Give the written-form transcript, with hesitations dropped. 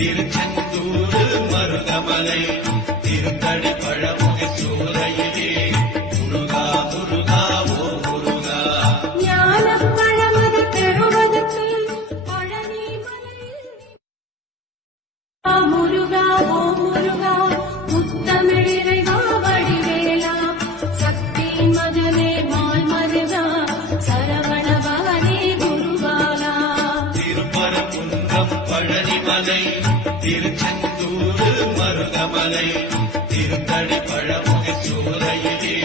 திருச்செந்தூர் மருதமலை திருத்தடி பழமுகை சோலையிலே முருகா முருகா ஓ முருகா ஞானம் பழமது பெறுவதற்கு பழனி முருகா ஓ முருகா முத்தமிழிறைவா வடிவேலா சக்தி மகனே மால் மருகா சரவணபவனே குருபாலா திருப்பரங்குன்றம் பழனிமலை திருச்செந்தூர் மருதமலை திருத்தடி பழமுகை சோலையிலே